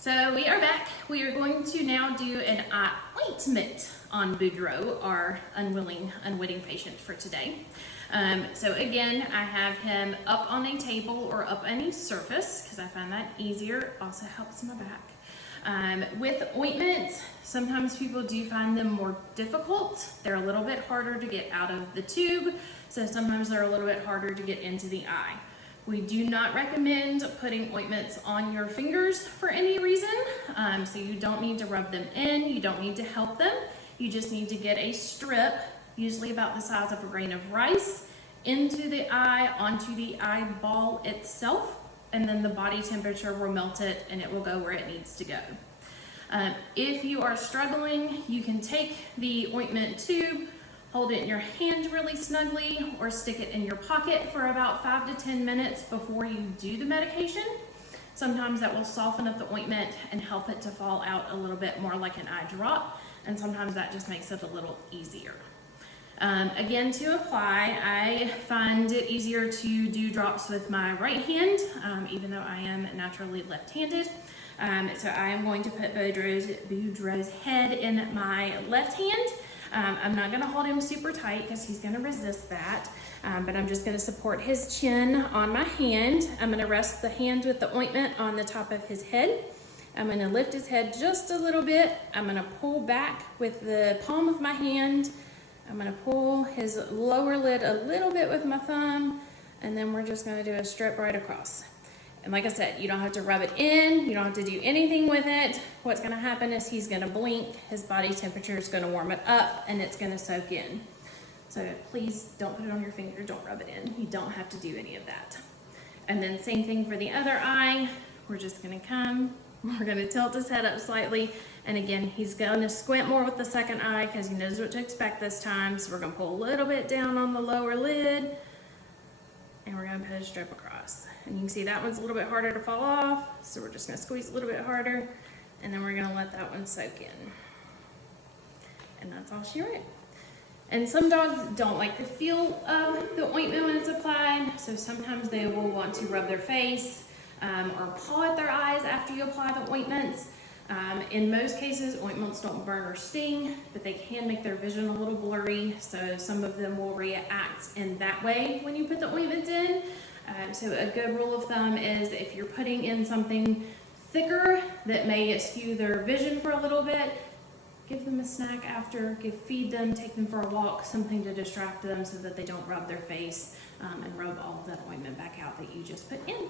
So we are back. We are going to now do an ointment on Boudreaux, our unwitting patient for today. So again, I have him up on a table or up any surface because I find that easier. Also helps my back. With ointments, sometimes people do find them more difficult. They're a little bit harder to get out of the tube, so sometimes they're a little bit harder to get into the eye. We do not recommend putting ointments on your fingers for any reason, so you don't need to rub them in, you don't need to help them. You just need to get a strip, usually about the size of a grain of rice, into the eye, onto the eyeball itself, and then the body temperature will melt it and it will go where it needs to go. If you are struggling, you can take the ointment tube, hold it in your hand really snugly, or stick it in your pocket for about 5 to 10 minutes before you do the medication. Sometimes that will soften up the ointment and help it to fall out a little bit more like an eye drop, and sometimes that just makes it a little easier. Again, to apply, I find it easier to do drops with my right hand, even though I am naturally left-handed. So I am going to put Boudreaux's head in my left hand. I'm not going to hold him super tight because he's going to resist that, but I'm just going to support his chin on my hand. I'm going to rest the hand with the ointment on the top of his head. I'm going to lift his head just a little bit. I'm going to pull back with the palm of my hand. I'm going to pull his lower lid a little bit with my thumb, and then we're just going to do a strip right across. And like I said, you don't have to rub it in, you don't have to do anything with it. What's going to happen is he's going to blink, his body temperature is going to warm it up, and it's going to soak in. So please don't put it on your finger, don't rub it in. You don't have to do any of that. And then same thing for the other eye. We're just going to come, we're going to tilt his head up slightly, and again, he's going to squint more with the second eye because he knows what to expect this time. So we're going to pull a little bit down on the lower lid, and we're going to put a strip across. And you can see that one's a little bit harder to fall off, so we're just going to squeeze a little bit harder, and then we're going to let that one soak in. And that's all she wrote. And some dogs don't like the feel of the ointment when it's applied, so sometimes they will want to rub their face or paw at their eyes after you apply the ointments. In most cases, ointments don't burn or sting, but they can make their vision a little blurry, so some of them will react in that way when you put the ointments in. So a good rule of thumb is if you're putting in something thicker that may skew their vision for a little bit, give them a snack after, feed them, take them for a walk, something to distract them so that they don't rub their face and rub all of that ointment back out that you just put in.